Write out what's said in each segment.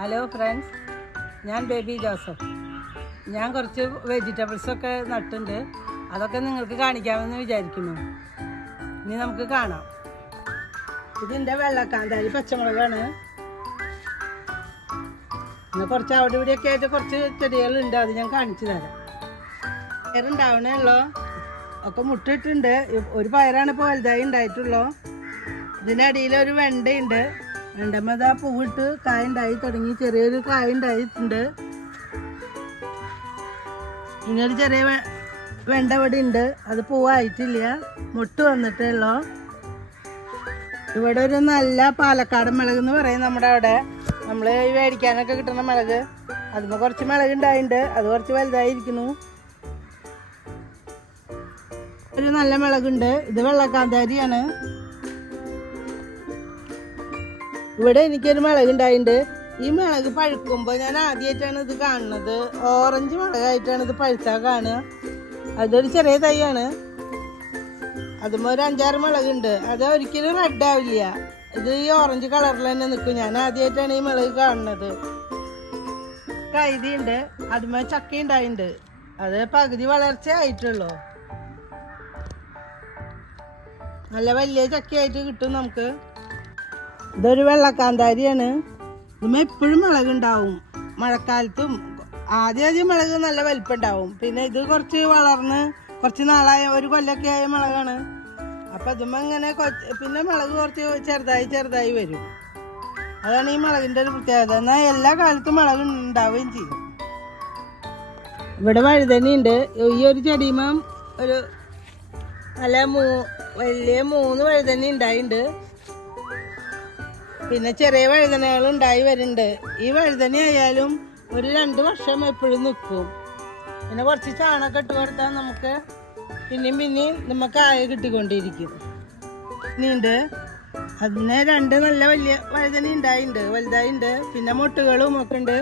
Hello friends, ഞാൻ baby Joseph. ഞാൻ കുറച്ച് വെജിറ്റബിൾസൊക്കെ നട്ടുണ്ട്. അതൊക്കെ നിങ്ങൾക്ക് കാണിക്കാമെന്ന് വിചാരിക്കുന്നു. ഇനി നമുക്ക് കാണാം. ഇതിൻ്റെ വെള്ളക്കാന്താരി പച്ചമുളകാണ്. പിന്നെ കുറച്ച് അവിടെ ഇവിടെയൊക്കെ ആയിട്ട് കുറച്ച് ചെടികളുണ്ട്, അത് ഞാൻ കാണിച്ചു തരാം. പയറുണ്ടാവണേ ഉള്ളൂ, ഒക്കെ മുട്ടിട്ടുണ്ട്. ഒരു പയറാണ് ഇപ്പോൾ വലുതായി ഉണ്ടായിട്ടുള്ളൂ. ഇതിൻ്റെ അടിയിൽ ഒരു വെണ്ടയുണ്ട്. വെണ്ടമ്മ പൂവിട്ട് കായ ഉണ്ടായി തുടങ്ങി. ചെറിയൊരു കായ ഉണ്ടായിട്ടുണ്ട്. ഇങ്ങനൊരു ചെറിയ വെണ്ട ഇവിടെ ഉണ്ട്, അത് പൂവായിട്ടില്ല, മുട്ട് വന്നിട്ടുള്ളൂ. ഇവിടെ ഒരു നല്ല പാലക്കാട് മുളക് എന്ന് പറയും നമ്മുടെ അവിടെ. നമ്മൾ ഈ മേടിക്കാനൊക്കെ കിട്ടുന്ന മുളക്, അതിന് കുറച്ച് മുളക് ഉണ്ടായിട്ടുണ്ട്. അത് കുറച്ച് വലുതായിരിക്കുന്നു. ഒരു നല്ല മുളകുണ്ട്. ഇത് വെള്ളക്കാന്താരിയാണ്. ഇവിടെ എനിക്കൊരു മുളക് ഉണ്ടായിട്ടുണ്ട്. ഈ മുളക് പഴുക്കുമ്പോൾ ഞാൻ ആദ്യമായിട്ടാണ് ഇത് കാണുന്നത്. ഓറഞ്ച് മുളകായിട്ടാണ് ഇത് പഴുത്താൽ കാണുക. അതൊരു ചെറിയ തൈയാണ്. അതുമ്പോൾ ഒരു 5-6 മുളകുണ്ട്. അത് ഒരിക്കലും റെഡ് ആവില്ല, ഇത് ഈ ഓറഞ്ച് കളറിൽ തന്നെ നിൽക്കും. ഞാൻ ആദ്യമായിട്ടാണ് ഈ മുളക് കാണുന്നത്. കൈതിയുണ്ട്, അതുമ്പോൾ ചക്ക ഉണ്ടായിട്ടുണ്ട്. അത് പകുതി വളർച്ച ആയിട്ടുള്ളൂ. നല്ല വലിയ ചക്കയായിട്ട് കിട്ടും നമുക്ക്. ഇതൊരു വെള്ളക്കാന്താരിയാണ്. ഇതുമ്മ എപ്പോഴും മുളകുണ്ടാവും. മഴക്കാലത്തും ആദ്യം മുളക് നല്ല വലിപ്പം ഉണ്ടാവും. പിന്നെ ഇത് കുറച്ച് വളർന്ന് കുറച്ച് നാളായ ഒരു കൊല്ലൊക്കെ ആയ മുളകാണ്. അപ്പം ഇതുമ്മ ഇങ്ങനെ പിന്നെ മുളക് കുറച്ച് ചെറുതായി വരും. അതാണ് ഈ മുളകിൻ്റെ ഒരു പ്രത്യേകത. എന്നാൽ എല്ലാ കാലത്തും മുളക് ഉണ്ടാവുകയും ചെയ്യും. ഇവിടെ വഴുതനയുണ്ട്. ഈ ഒരു ചെടിയുമ്പം ഒരു നല്ല വലിയ 3 വഴുതന ഉണ്ടായിട്ടുണ്ട്. പിന്നെ ചെറിയ വഴുതനകൾ ഉണ്ടായി വരുന്നുണ്ട്. ഈ വഴുതന ആയാലും ഒരു 2 വർഷം എപ്പോഴും നിൽക്കും. പിന്നെ കുറച്ച് ചാണകം ഇട്ട് കൊടുത്താൽ നമുക്ക് പിന്നെയും നമുക്ക് കായ കിട്ടിക്കൊണ്ടിരിക്കും. നീണ്ട് അതിന് 2 നല്ല വലിയ വഴുതന ഉണ്ടായിട്ടുണ്ട്, വലുതായിട്ടുണ്ട്. പിന്നെ മുട്ടുകളും ഒക്കെ ഉണ്ട്.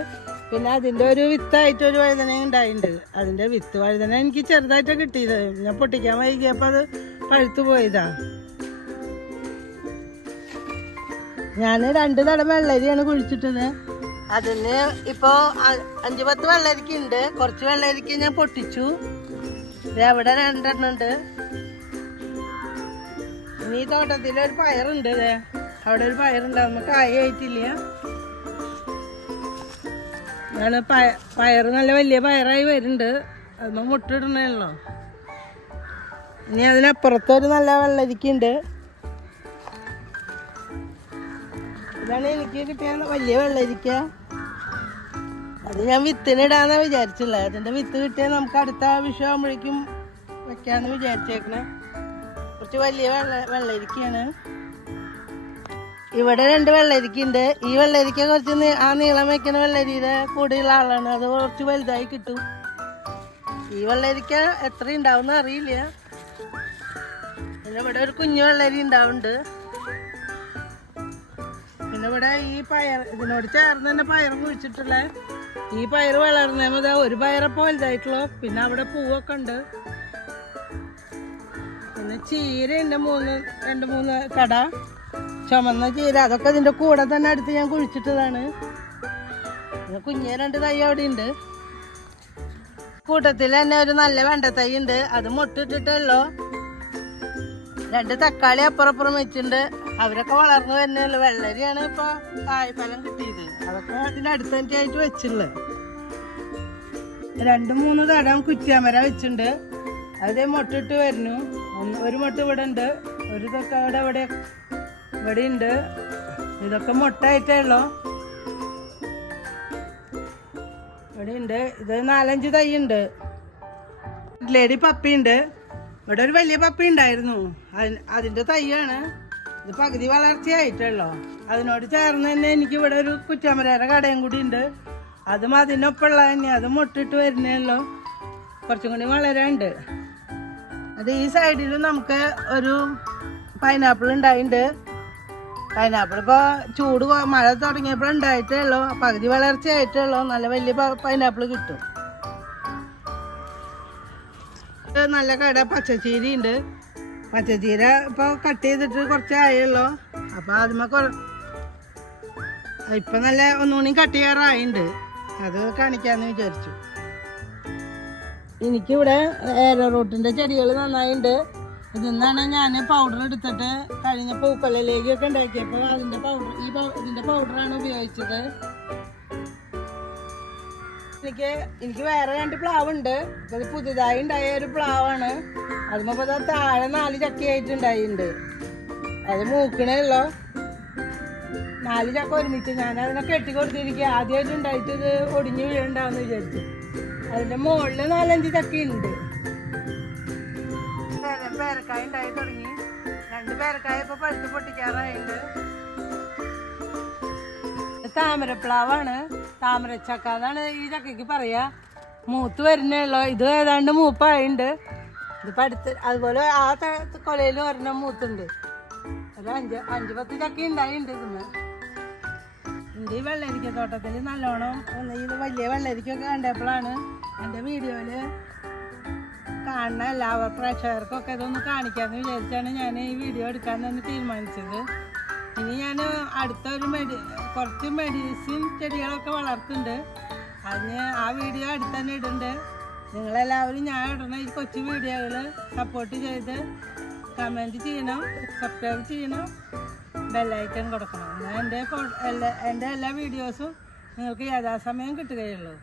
പിന്നെ അതിൻ്റെ ഒരു വിത്തായിട്ടൊരു വഴുതന ഉണ്ടായിട്ടുണ്ട്. അതിൻ്റെ വിത്ത് വഴുതന എനിക്ക് ചെറുതായിട്ടാണ് കിട്ടിയത്. ഞാൻ പൊട്ടിക്കാൻ വൈകിയപ്പോൾ അത് പഴുത്തു പോയതാ. ഞാൻ 2 തടം വെള്ളരിയാണ് കുഴിച്ചിട്ടത്. അതിന് ഇപ്പോൾ 5-10 വെള്ളരിക്ക ഉണ്ട്. കുറച്ച് വെള്ളരിക്ക ഞാൻ പൊട്ടിച്ചു. അവിടെ 2 എണ്ണം ഉണ്ട്. ഇനി ഈ തോട്ടത്തിലൊരു പയറുണ്ട്. അവിടെ ഒരു പയറുണ്ട്, നമുക്ക് കായായിട്ടില്ല. ഞാൻ പയറ് നല്ല വലിയ പയറായി വരുന്നുണ്ട്. അത് മുട്ടിടണല്ലോ. ഇനി അതിനപ്പുറത്തൊരു നല്ല വെള്ളരിക്കുണ്ട്. ഇതാണ് എനിക്ക് കിട്ടിയ വലിയ വെള്ളരിക്ക. അത് ഞാൻ വിത്തിനിടാന്നാ വിചാരിച്ചുള്ളത്. അതിൻ്റെ വിത്ത് കിട്ടിയാൽ നമുക്ക് അടുത്ത വിഷുവാകുമ്പോഴേക്കും വെക്കാന്ന് വിചാരിച്ചേക്കണേ. കുറച്ച് വലിയ വെള്ളരിക്കയാണ്. ഇവിടെ 2 വെള്ളരിക്കുണ്ട്. ഈ വെള്ളരിക്ക കുറച്ച് ആ നീളം വെക്കുന്ന വെള്ളരിയുടെ കൂടെയുള്ള ആളാണ്. അത് കുറച്ച് വലുതായി കിട്ടും. ഈ വെള്ളരിക്ക എത്ര ഉണ്ടാവും അറിയില്ല. പിന്നെ ഇവിടെ ഒരു കുഞ്ഞു വെള്ളരി ഉണ്ടാവുന്നുണ്ട്. പിന്നെ ഇവിടെ ഈ പയർ, ഇതിനോട് ചേർന്ന് തന്നെ പയർ കുഴിച്ചിട്ടുള്ള ഈ പയർ വളർന്നേമത് ഒരു പയറപ്പോൾ വലുതായിട്ടുള്ളൂ. പിന്നെ അവിടെ പൂവൊക്കെ ഉണ്ട്. പിന്നെ ചീരയുണ്ട് 2-3 കട, ചുമന്ന ചീര. അതൊക്കെ ഇതിൻ്റെ കൂടെ തന്നെ അടുത്ത് ഞാൻ കുഴിച്ചിട്ടതാണ്. പിന്നെ കുഞ്ഞ 2 തൈ അവിടെ ഉണ്ട്. കൂട്ടത്തിൽ തന്നെ ഒരു നല്ല വെണ്ട തൈ ഉണ്ട്. അത് മുട്ടിട്ടിട്ടുള്ളൂ. 2 തക്കാളി അപ്പുറം വെച്ചിട്ടുണ്ട്. അവരൊക്കെ വളർന്നു വരുന്നുള്ളൂ. വെള്ളരിയാണ് ഇപ്പൊ കായ്ഫലം കിട്ടിയത്. അതൊക്കെ അതിൻ്റെ അടുത്തായിട്ട് വെച്ചുള്ളത്. 2-3 തടം കുറ്റിയാമര വെച്ചിട്ടുണ്ട്. അത് മുട്ടിട്ട് വരുന്നു. ഒരു മുട്ട ഇവിടെ ഉണ്ട്, ഒരു ഇതൊക്കെ ഇവിടെ ഉണ്ട്. ഇതൊക്കെ മുട്ടായിട്ടേ ഉള്ളൂ. ഇവിടെ ഉണ്ട്. ഇത് 4-5 തൈ ഉണ്ട്. ലേഡി പപ്പിയുണ്ട്. ഇവിടെ ഒരു വലിയ പപ്പി ഉണ്ടായിരുന്നു, അതിൻ്റെ തൈയാണ്. ഇത് പകുതി വളർച്ചയായിട്ടുള്ളൂ. അതിനോട് ചേർന്ന് തന്നെ എനിക്ക് ഇവിടെ ഒരു കുറ്റാമരയുടെ കടയും കൂടി ഉണ്ട്. അതും അതിനൊപ്പമുള്ള തന്നെ. അത് മുട്ടിട്ട് വരുന്നല്ലോ, കുറച്ചും കൂടി വളരാനുണ്ട്. അത് ഈ സൈഡിലും നമുക്ക് ഒരു പൈനാപ്പിൾ ഉണ്ടായിട്ടുണ്ട്. പൈനാപ്പിൾ ഇപ്പോൾ ചൂട് മഴ തുടങ്ങിയപ്പോൾ ഉണ്ടായിട്ടേ ഉള്ളൂ. പകുതി വളർച്ചയായിട്ടേ ഉള്ളൂ. നല്ല വലിയ പൈനാപ്പിൾ കിട്ടും. നല്ല കട പച്ചച്ചീര ഉണ്ട്. പച്ചച്ചീര ഇപ്പോൾ കട്ട് ചെയ്തിട്ട് കുറച്ചായുള്ളൂ. അപ്പോൾ അതിന്മേൽ ഇപ്പം നല്ല ഒന്നുകൂടി കട്ട് ചെയ്യാറായിട്ടുണ്ട്. അത് കാണിക്കാമെന്ന് വിചാരിച്ചു. എനിക്കിവിടെ ഏരോ റൂട്ടിൻ്റെ ചെടികൾ നന്നായിട്ടുണ്ട്. ഇതിൽ നിന്നാണ് ഞാൻ പൗഡർ എടുത്തിട്ട് കഴിഞ്ഞ പൂക്കൊലയിലേക്കൊക്കെ ഉണ്ടാക്കിയപ്പോൾ അതിൻ്റെ പൗഡർ ഇതിൻ്റെ പൗഡറാണ് ഉപയോഗിച്ചത്. എനിക്ക് വേറെ 2 പ്ലാവുണ്ട്. അപ്പോൾ ഇത് പുതുതായി ഉണ്ടായ ഒരു പ്ലാവാണ്. അതുമ്പോൾ താഴെ 4 ചക്കയായിട്ടുണ്ടായിട്ടുണ്ട്. അത് മൂക്കണല്ലോ. 4 ചക്ക ഒരുമിച്ച് ഞാൻ അതിനെ കെട്ടിക്കൊടുത്തിരിക്കുക. ആദ്യമായിട്ട് ഉണ്ടായിട്ട് ഇത് ഒടിഞ്ഞ് വീഴണ്ടാവെന്ന് വിചാരിച്ചു. അതിൻ്റെ മുകളിൽ 4-5 ചക്കയുണ്ട്. പേരക്കായ ഉണ്ടായി തുടങ്ങി. 2 പേരക്കായ ഇപ്പോൾ പഴുത്ത് പൊട്ടിക്കാറായിട്ടുണ്ട്. താമരപ്ലാവാണ്. താമരച്ചക്ക എന്നാണ് ഈ ചക്കയ്ക്ക് പറയാ. മൂത്ത് വരുന്നുള്ളൂ. ഇത് ഏതാണ്ട് മൂപ്പായുണ്ട്. ഇതിപ്പോൾ അടുത്ത് അതുപോലെ ആ കൊലയിൽ ഒരെണ്ണം മൂത്തുണ്ട്. ഒരു 5-10 ചക്ക ഉണ്ടായിട്ടുണ്ട്. എൻ്റെ ഈ വെള്ളരിക്ക തോട്ടത്തിൽ നല്ലോണം ഇത് വലിയ വെള്ളരിക്കൊക്കെ കണ്ടപ്പോഴാണ് എൻ്റെ വീഡിയോയിൽ കാണുന്ന എല്ലാവരും പ്രേക്ഷകർക്കൊക്കെ ഇതൊന്ന് കാണിക്കാമെന്ന് വിചാരിച്ചാണ് ഞാൻ ഈ വീഡിയോ എടുക്കാൻ തന്നെ തീരുമാനിച്ചത്. ഇനി ഞാൻ അടുത്തൊരു കുറച്ച് മെഡിസിൻ ചെടികളൊക്കെ വളർത്തുന്നുണ്ട്. അതിന് ആ വീഡിയോ അടുത്ത് തന്നെ ഇടുന്നുണ്ട്. നിങ്ങളെല്ലാവരും ഞാൻ ഇടുന്ന ഈ കൊച്ചു വീഡിയോകൾ സപ്പോർട്ട് ചെയ്ത് കമൻറ്റ് ചെയ്യണം, സബ്സ്ക്രൈബ് ചെയ്യണം, ബെല്ലൈക്കൺ കൊടുക്കണം. എന്നാൽ എൻ്റെ എല്ലാ വീഡിയോസും നിങ്ങൾക്ക് യഥാസമയം കിട്ടുകയുള്ളൂ.